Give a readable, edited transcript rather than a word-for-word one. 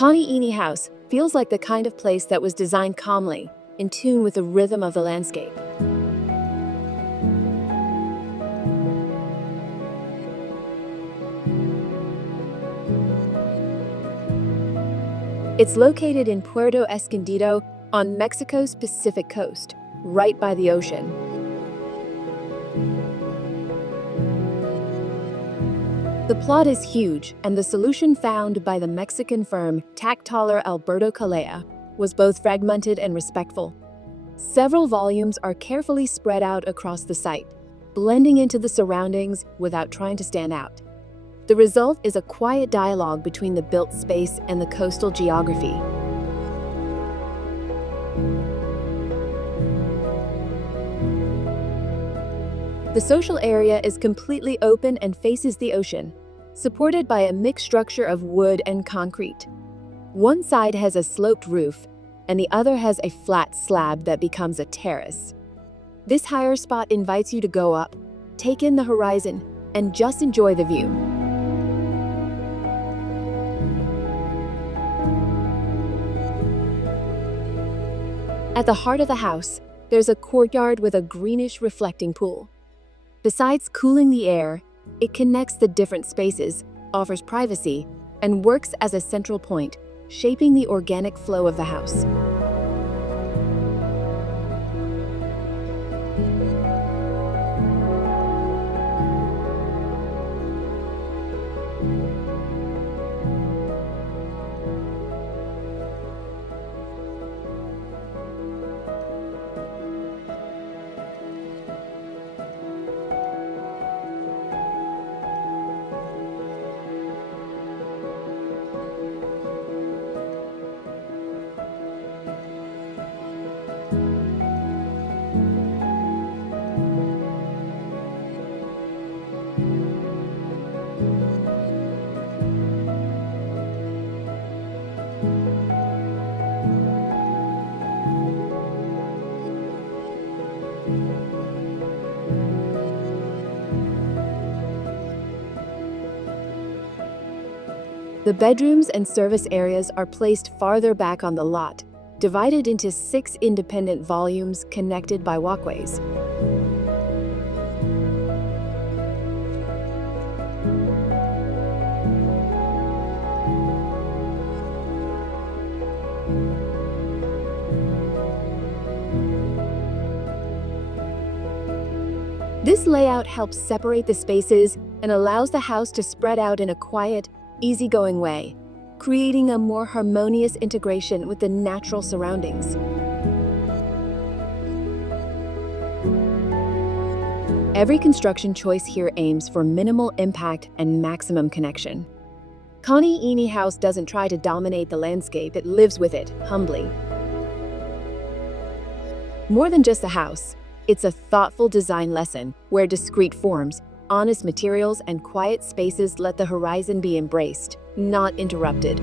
Kani-Ini House feels like the kind of place that was designed calmly, in tune with the rhythm of the landscape. It's located in Puerto Escondido on Mexico's Pacific coast, right by the ocean. The plot is huge, and the solution found by the Mexican firm TAC Taller Alberto Calleja was both fragmented and respectful. Several volumes are carefully spread out across the site, blending into the surroundings without trying to stand out. The result is a quiet dialogue between the built space and the coastal geography. The social area is completely open and faces the ocean, supported by a mixed structure of wood and concrete. One side has a sloped roof, and the other has a flat slab that becomes a terrace. This higher spot invites you to go up, take in the horizon, and just enjoy the view. At the heart of the house, there's a courtyard with a greenish reflecting pool. Besides cooling the air, it connects the different spaces, offers privacy, and works as a central point, shaping the organic flow of the house. The bedrooms and service areas are placed farther back on the lot, divided into 6 independent volumes connected by walkways. This layout helps separate the spaces and allows the house to spread out in a quiet, easygoing way, creating a more harmonious integration with the natural surroundings. Every construction choice here aims for minimal impact and maximum connection. Kani-Ini House doesn't try to dominate the landscape, it lives with it, humbly. More than just a house, it's a thoughtful design lesson where discrete forms, honest materials, and quiet spaces let the horizon be embraced, not interrupted.